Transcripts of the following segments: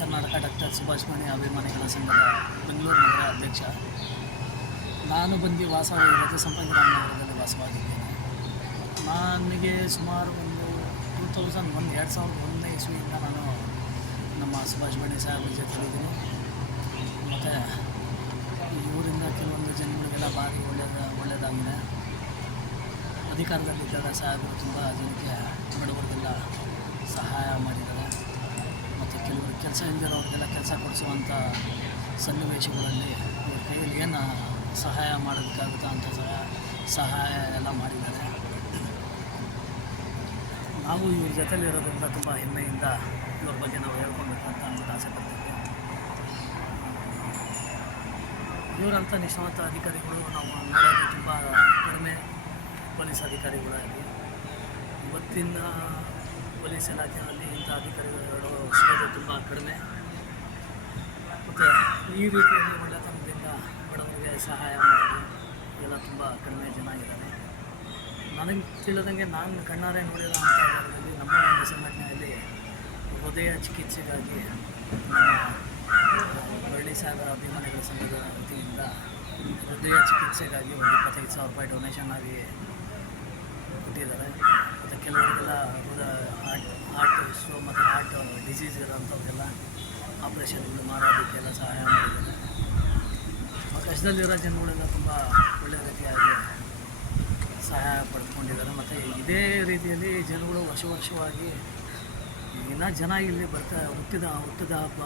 Karnataka doctor Subhash ಮಣಿ ಅಭಿಮಾನಿಗಳ ಸಂಘದ ಬೆಂಗಳೂರು ನಗರ ಅಧ್ಯಕ್ಷ. ನಾನು ಬಂದು ವಾಸವಾಗಿರೋದು ಸಂಪಂಗಿ ರಾಮನಗರದಲ್ಲಿ ವಾಸವಾಗಿದ್ದೇನೆ. ನನಗೆ ಸುಮಾರು ಒಂದು ಟೂ ತೌಸಂಡ್ ಒಂದು, ಎರಡು ಸಾವಿರದ ಒಂದನೇ ಇಸ್ವಿಯಿಂದ ನಾನು ನಮ್ಮ ಸುಭಾಷ್ ಮಣಿ ಸಾಹೇಬ್ರ ಜೊತೆಗಿದ್ದೀನಿ ಮತ್ತು ಇವರಿಂದ ಕೆಲವೊಂದು ಜನಗಳಿಗೆಲ್ಲ ಭಾರಿ ಒಳ್ಳೆಯದ, ಒಳ್ಳೆಯದಾಗಿದೆ. ಅಧಿಕಾರದಲ್ಲಿದ್ದಾಗ ಸಾಹೇಬರು ತುಂಬ ಜನಕ್ಕೆ ಬಡವರಿಗೆಲ್ಲ ಸಹಾಯ ಮಾಡಿದ್ದಾರೆ ಮತ್ತು ಕೆಲವರು ಕೆಲಸ ಇಲ್ದಿರೋರಿಗೆಲ್ಲ ಕೆಲಸ ಕೊಡಿಸುವಂಥ ಸನ್ನಿವೇಶಗಳಲ್ಲಿ ಅವ್ರ ಕೈಯಲ್ಲಿ ಏನು ಸಹಾಯ ಮಾಡೋದಕ್ಕಾಗುತ್ತೋ ಅಂತ ಸಹ ಸಹಾಯ ಎಲ್ಲ ಮಾಡಿದ್ದಾರೆ. ನಾವು ಇವ್ರ ಜೊತೆಲಿರೋದ್ರಿಂದ ತುಂಬ ಹೆಮ್ಮೆಯಿಂದ ಇವ್ರ ಬಗ್ಗೆ ನಾವು ಹೇಳ್ಕೊಳ್ಬೇಕು ಅಂತ ಆಸೆ ಪಡ್ತೀವಿ. ಇವರಂಥ ನಿಷ್ಠಾವಂತ ಅಧಿಕಾರಿಗಳು ನಾವು ತುಂಬ ಕಡಿಮೆ ಪೊಲೀಸ್ ಅಧಿಕಾರಿಗಳಾಗಿ ಇವತ್ತಿನ ಪೊಲೀಸ್ ಇಲಾಖೆಯಲ್ಲಿ ಇಂಥ ಅಧಿಕಾರಿಗಳು ಸಿಗೋದು ತುಂಬ ಕಡಿಮೆ. ಮತ್ತು ಈ ರೀತಿಯಲ್ಲಿ ಒಳ್ಳೆತನದಿಂದ ಬಡವರಿಗೆ ಸಹಾಯ ಮಾಡೋದು ಎಲ್ಲ ತುಂಬ ಕಡಿಮೆ ಜನ ಇದ್ದಾರೆ. ನನಗೆ ತಿಳಿದಂಗೆ ನಾನು ಕಣ್ಣಾರೆ ನೋಡಿರೋ ಅಂಥ ಜಾಗದಲ್ಲಿ ನಮ್ಮ ಒಂದು ಸಂಘಟನೆಯಲ್ಲಿ ಹೃದಯ ಚಿಕಿತ್ಸೆಗಾಗಿ ಬಳ್ಳಿ ಸಾಗರ ಅಭಿಮಾನಿಗಳ ಸಂಘದ ವತಿಯಿಂದ ಹೃದಯ ಚಿಕಿತ್ಸೆಗಾಗಿ ಒಂದು ಇಪ್ಪತ್ತೈದು ಸಾವಿರ ರೂಪಾಯಿ ಡೊನೇಷನ್ ಆಗಿ ಕೊಟ್ಟಿದ್ದಾರೆ. ಮತ್ತು ಕೆಲವರಿಗೆಲ್ಲ ಹೃದಯ ಇಶ್ಯೂ ಮತ್ತು ಹಾರ್ಟ್ ಡಿಸೀಸ್ ಇರೋಂಥವ್ರಿಗೆಲ್ಲ ಆಪ್ರೇಷನ್ಗಳು ಮಾಡೋದಕ್ಕೆಲ್ಲ ಸಹಾಯ ಮಾಡಿದ್ದಾರೆ. ಆ ಕಷ್ಟದಲ್ಲಿರೋ ಜನಗಳೆಲ್ಲ ತುಂಬ ಒಳ್ಳೆಯ ರೀತಿಯಾಗಿ ಸಹಾಯ ಪಡ್ಕೊಂಡಿದ್ದಾರೆ. ಮತ್ತು ಇದೇ ರೀತಿಯಲ್ಲಿ ಜನಗಳು ವರ್ಷ ವರ್ಷವಾಗಿ ಇನ್ನೂ ಜನ ಇಲ್ಲಿ ಬರ್ತಾ ಹುಟ್ಟಿದ ಹುಟ್ಟಿದ ಹಬ್ಬ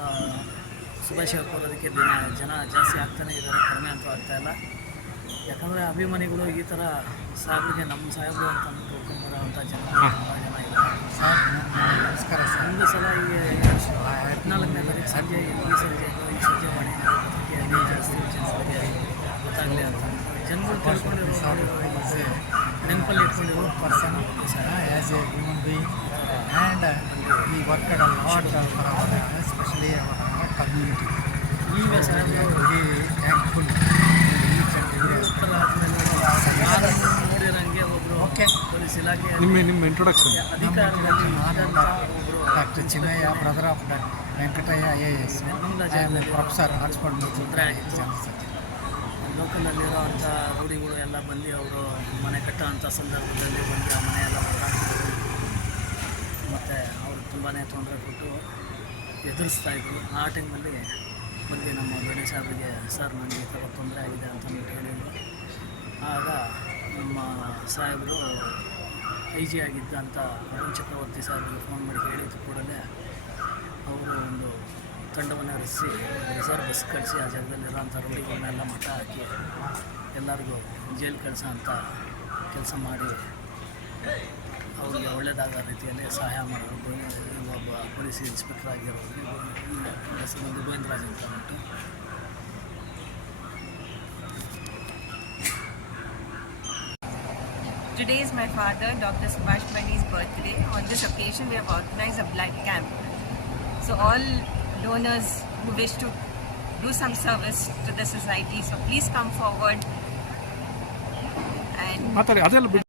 ಶುಭಾಶಯ ಕೊಡೋದಕ್ಕೆ ದಿನ ಜನ ಜಾಸ್ತಿ ಆಗ್ತಾನೆ ಇದ್ದಾರೆ, ಕಡಿಮೆ ಅಂತೂ ಆಗ್ತಾ ಇಲ್ಲ. ಯಾಕಂದರೆ ಅಭಿಮಾನಿಗಳು ಈ ಥರ ಸಾಹೇಬ್ರಿಗೆ ನಮ್ಮ ಸಾಹೇಬರು ಅಂತ ತಿಳ್ಕೊಂಬರೋ ಅಂಥ ಜನ ಜನಗಳು ತಿಳ್ಕೊಂಡಿರೋ ನೋಡಿರೋ ಮತ್ತು ನೆನಪಲ್ಲಿ ಇಟ್ಕೊಂಡಿರೋ person as a human being and ಈ work a lot for our especially our community ಈಗ ಸಾಹೇಬರು very thankful each and every ಉತ್ತರ ನಾನು ನೋಡಿರಂಗೆ ಒಬ್ಬರು ಓಕೆ ಪೊಲೀಸ್ ಇಲಾಖೆ ನಿಮ್ಮ ನಿಮ್ಮ ಇಂಟ್ರೊಡಕ್ಷನ್ ಅಧಿಕಾರದಲ್ಲಿ ಇದ್ದಂಥ ಒಬ್ಬರು doctor Chinnaiah brother of Venkataiah as I am professor Oxford ತೊಂದರೆ ಆಗಿತ್ತು ಲೋಕಲಲ್ಲಿರೋ ಅಂಥ ರೂಢಿಗಳು ಎಲ್ಲ ಬಂದು ಅವರು ಮನೆ ಕಟ್ಟೋ ಅಂಥ ಸಂದರ್ಭದಲ್ಲಿ ಬಂದು ಆ ಮನೆ ಎಲ್ಲ ಹೊರಗಾಕ್ತಿದ್ರು ಮತ್ತು ಅವರು ತುಂಬಾ ತೊಂದರೆ ಕೊಟ್ಟು ಎದುರಿಸ್ತಾ ಇದ್ರು. ಆ ಟೈಮಲ್ಲಿ ಬಂದು ನಮ್ಮ ಗಣೇಶ ಅವರಿಗೆ ಸರ್, ನನಗೆ ಈ ಥರ ತೊಂದರೆ ಆಗಿದೆ ಅಂತ ಹೇಳಿದ್ರು. ಆಗ ನಮ್ಮ ಸಾಹೇಬರು ಐ ಜಿ ಆಗಿದ್ದಂಥ ಅರುಣ್ ಚಕ್ರವರ್ತಿ ಸಾಹೇಬ್ರಿಗೆ ಫೋನ್ ಮಾಡಿ ಹೇಳಿದ ಕೂಡಲೇ. ಅವರು ಒಂದು ತಂಡವನ್ನು ರಚಿಸಿ ರಿಸರ್ವ್ ಬಸ್ ಕಳಿಸಿ ಆ ಜಾಗದಲ್ಲಿರೋಂಥ ರೋಡಿಗಳನ್ನೆಲ್ಲ ಮಠ ಹಾಕಿ ಎಲ್ಲರಿಗೂ ಜೈಲು ಕೆಲಸ ಅಂತ ಕೆಲಸ ಮಾಡಿ ಅವ್ರಿಗೆ ಒಳ್ಳೆಯದಾಗೋ ರೀತಿಯಲ್ಲಿ ಸಹಾಯ ಮಾಡೋರು ಒಬ್ಬ ಪೊಲೀಸ್ ಇನ್ಸ್ಪೆಕ್ಟರ್ ಆಗಿರೋರು ಹೆಸರು ಗೋವಿಂದರಾಜ್ ಅಂತ ಅಂದ್ಬಿಟ್ಟು Today is my father, Dr. Subhash Mani's birthday. On this occasion, we have organized a blood camp. So all donors who wish to do some service to the society. So please come forward. And